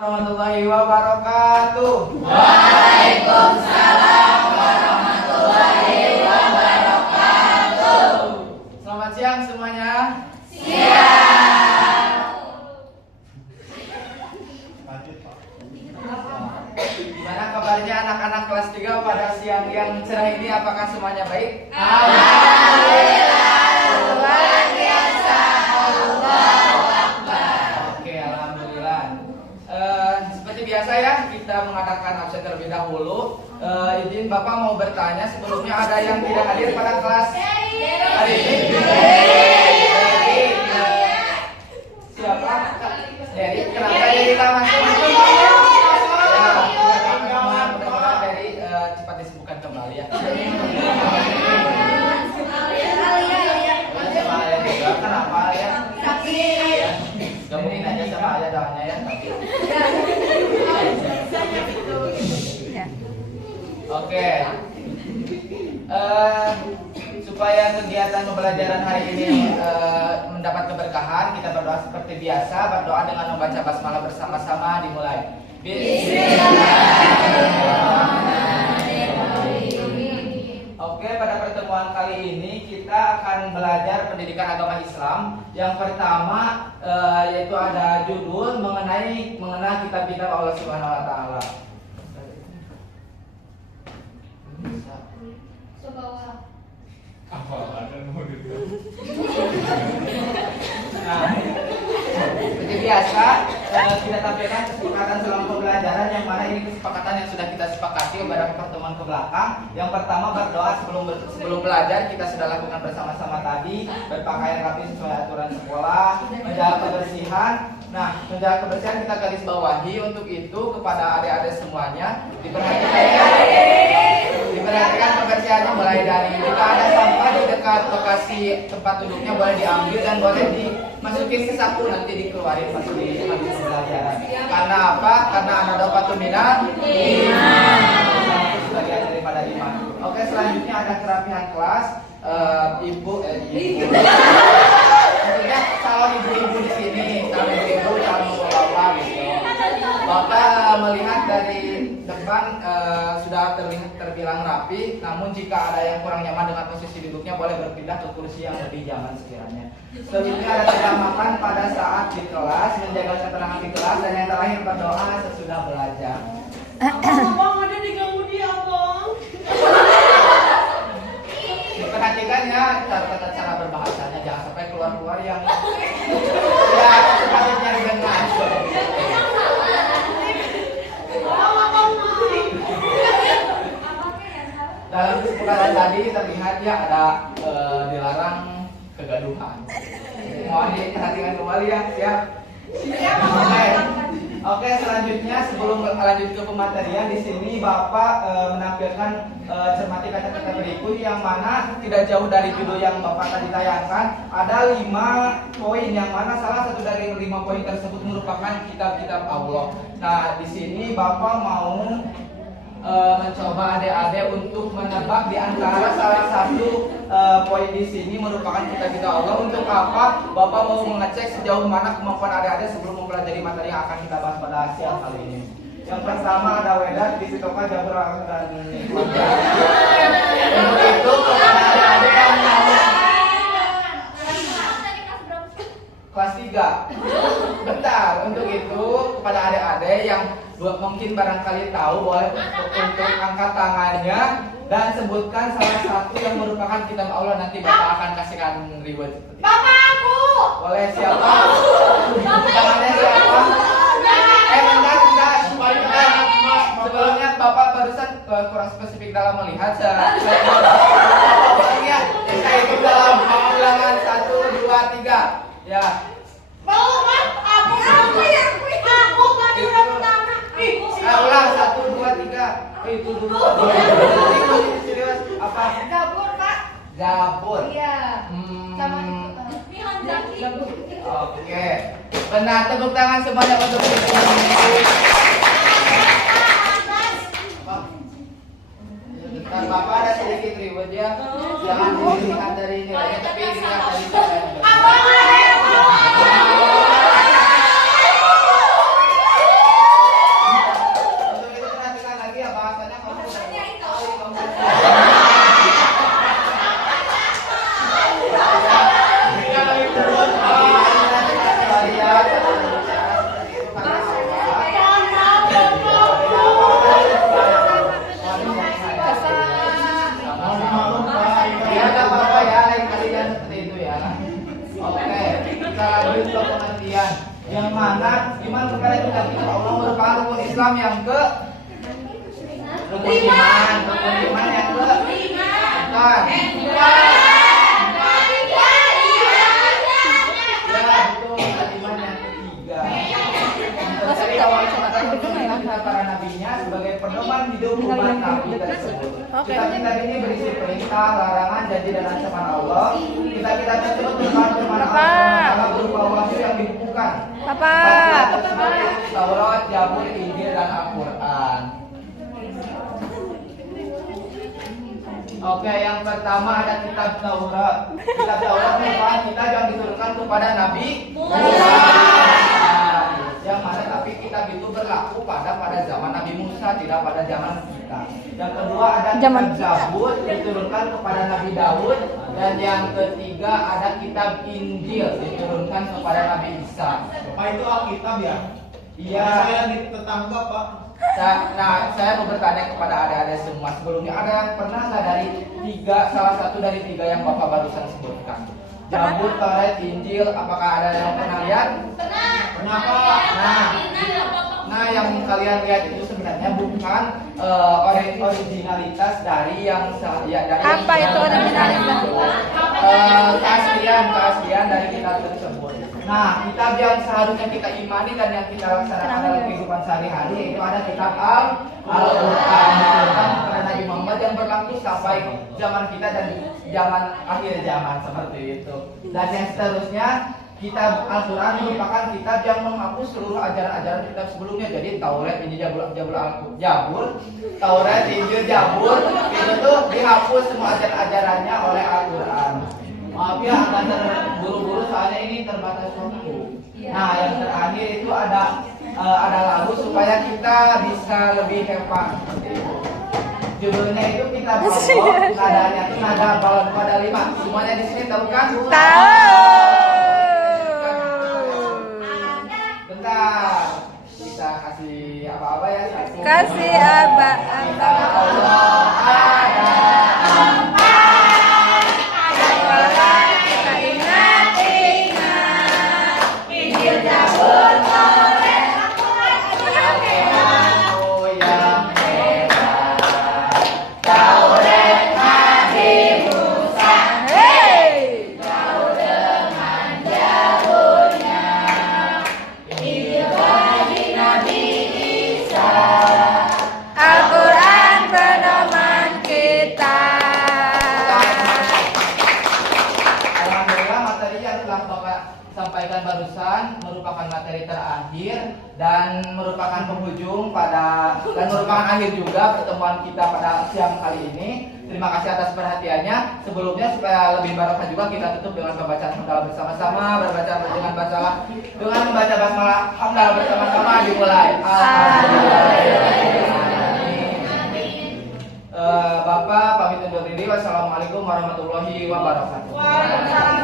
Warahmatullahi wabarakatuh. Waalaikumsalam warahmatullahi wabarakatuh. Selamat siang semuanya. Siang. Gimana kabarnya anak-anak kelas 3 pada siang yang cerah ini? Apakah semuanya baik? Alhamdulillah, luar biasa. Allahu Akbar. Oke, alhamdulillah. Seperti biasa ya, kita mengadakan absen terlebih dahulu. Izin Bapak mau bertanya, sebelumnya ada yang tidak hadir pada kelas hari ini? Siapa? Jadi kenapa Dedi tak masuk? Mudah-mudahan Dedi cepat disembuhkan kembali ya. Kenapa ya? Gabungin aja sama ayah doanya ya. Oke. Supaya kegiatan pembelajaran hari ini mendapat keberkahan, kita berdoa seperti biasa. Berdoa dengan membaca basmalah bersama-sama. Dimulai. Oke, pada pertemuan kali ini kita akan belajar pendidikan agama Islam. Yang pertama yaitu ada judul mengenal kitab-kitab Allah Subhanahu Wa Taala. Nah, seperti biasa kita tampilkan kesepakatan selama pembelajaran, yang mana ini kesepakatan yang sudah kita sepakati beberapa pertemuan ke belakang. Yang pertama berdoa sebelum belajar, kita sudah lakukan bersama-sama tadi. Berpakaian rapi sesuai aturan sekolah, menjaga kebersihan. Nah, menjaga kebersihan kita garis bawahi. Untuk itu kepada adik-adik semuanya diperhatikan kebersihannya, mulai dari jika ada sampah di dekat lokasi tempat duduknya boleh diambil dan boleh dimasukin ke saku, nanti dikeluarin pas di habis pembelajaran. Karena apa? Karena ada doa minal iman. Sebagian daripada iman. Oke, selanjutnya ada kerapihan kelas. Ibu. Maksudnya calon ibu-ibu di sini, calon ibu-ibu, calon bapak gitu. Bapak melihat dari depan sudah terbilang rapi, namun jika ada yang kurang nyaman dengan posisi duduknya boleh berpindah ke kursi yang lebih nyaman sekiranya. Selanjutnya ada tidak makan pada saat di kelas, menjaga ketenangan di kelas, dan yang terakhir berdoa sesudah belajar. Abang ada diganggu dia, Abang. Perhatikan ya cara berbahasanya, jangan sampai keluar-keluar yang ya sepatutnya didengar. Dalam kesepakatan tadi terlihat ya ada dilarang kegaduhan. Mohon diperhatikan kembali ya, siap? Oke, selanjutnya sebelum lanjut ke pematerian, di sini Bapak menampilkan cermati kata-kata berikut, yang mana tidak jauh dari judul yang Bapak tadi tayangkan. Ada 5 poin, yang mana salah satu dari 5 poin tersebut merupakan kitab-kitab Allah. Nah, di sini Bapak mau mencoba adik-adik untuk menebak di antara salah satu poin di sini merupakan kitab-kitab Allah. Untuk apa? Bapak mau mengecek sejauh mana kemampuan adik-adik sebelum mempelajari materi yang akan kita bahas pada siang kali ini. Yang pertama ada Wedat, Disitoka, Jabur, dan untuk itu kepada adik-adik yang mau kelas 3. Bentar, untuk itu kepada adik-adik yang mungkin barangkali tahu, boleh untuk angkat tangannya dan sebutkan salah satu yang merupakan kitab Allah. Nanti Bapak akan kasihkan reward. Bapak aku. Boleh, siapa? Tangannya siapa? Bentar. Sebelumnya Bapak barusan kurang spesifik dalam melihat. Saya itu dalam ulangan 1, 2, 3. Ya. Bapak aku tadi udah pertama. Ulang 1, 2, 3. Itu dulu. Serius apa? Zabur, Pak. Zabur. Iya. Sama Zabur. Oke. Benar, tepuk tangan sebanyak untuk itu. Bentar, Bapak ada sedikit ribet ya. Jangan dilihat dari nilainya, tapi dilihat dari caranya. Abang ada. Insya Allah merupakan rukun Islam yang ke rukun iman yang ke bukan. Ya betul, iman yang ketiga. Dari awal para nabinya sebagai pedoman hidup umat Nabi tersebut. Kitab-kitab ini berisi perintah, larangan, janji dan ancaman Allah. Kitab-kitab tersebut merupakan firman Allah berupa wahyu yang dibukukan. Kitab tersebut Taurat, Zabur, Injil dan Al-Quran. Oke, yang pertama ada kitab Taurat. Kitab Taurat merupakan kitab yang diturunkan kepada Nabi Musa. Yang mana tapi kitab itu berlaku pada zaman Nabi Musa, tidak pada zaman kita. Yang kedua ada kitab Zabur diturunkan kepada Nabi Daud. Dan yang ketiga ada kitab Injil diturunkan kepada Nabi Isa. Pak itu Alkitab ya? Iya. Saya di tetangga Pak. Nah, saya mau bertanya kepada adik-adik semua, sebelumnya ada yang pernah nggak dari salah satu dari tiga yang Bapak barusan sebutkan? Zabur, Taurat, Injil, apakah ada yang pernah lihat? Pernah Pak? Nah, yang kalian lihat itu sebenarnya bukan originalitas dari yang dari Apa itu originalitas? keaslian dari kitab tersebut. Nah, kitab yang seharusnya kita imani dan yang kita laksanakan dalam kehidupan sehari-hari itu ada kitab Al-Quran kepada Nabi Muhammad yang berlaku sampai zaman kita dan zaman akhir zaman seperti itu. Dan yang seterusnya kitab Al-Quran merupakan kitab yang menghapus seluruh ajaran-ajaran kitab sebelumnya. Jadi Taurat, Injil, Zabur, Taurat, Injil, Zabur itu tuh dihapus semua ajaran-ajarannya oleh Al-Quran. Maaf ya agak terburu-buru soalnya ini terbatas waktu. Nah, yang terakhir itu ada lagu supaya kita bisa lebih hebat. Judulnya itu kitab Allah, nadanya itu nada balon pada 5. Semuanya di sini tahu kan? Tahu. Bentar, kita kasih apa-apa ya? Kasih apa? Allah ada Empat. Sekolah kita ingat-ingat. Injil, Zabur, Taurat. aku yang hebat. Taurat Nabi Musa. Hey. Injil bagi Nabi Isa. Al-Quran pedoman kita. Alhamdulillah materi yang telah Bapak sampaikan barusan merupakan materi terakhir dan merupakan penghujung dan merupakan akhir juga pertemuan kita pada siang kali ini. Terima kasih atas perhatiannya. Sebelumnya supaya lebih barokah juga kita tutup dengan pembacaan hamdalah bersama-sama, dengan membaca basmalah hamdalah bersama-sama dimulai. Bapak pamit undur diri. Wassalamualaikum warahmatullahi wabarakatuh.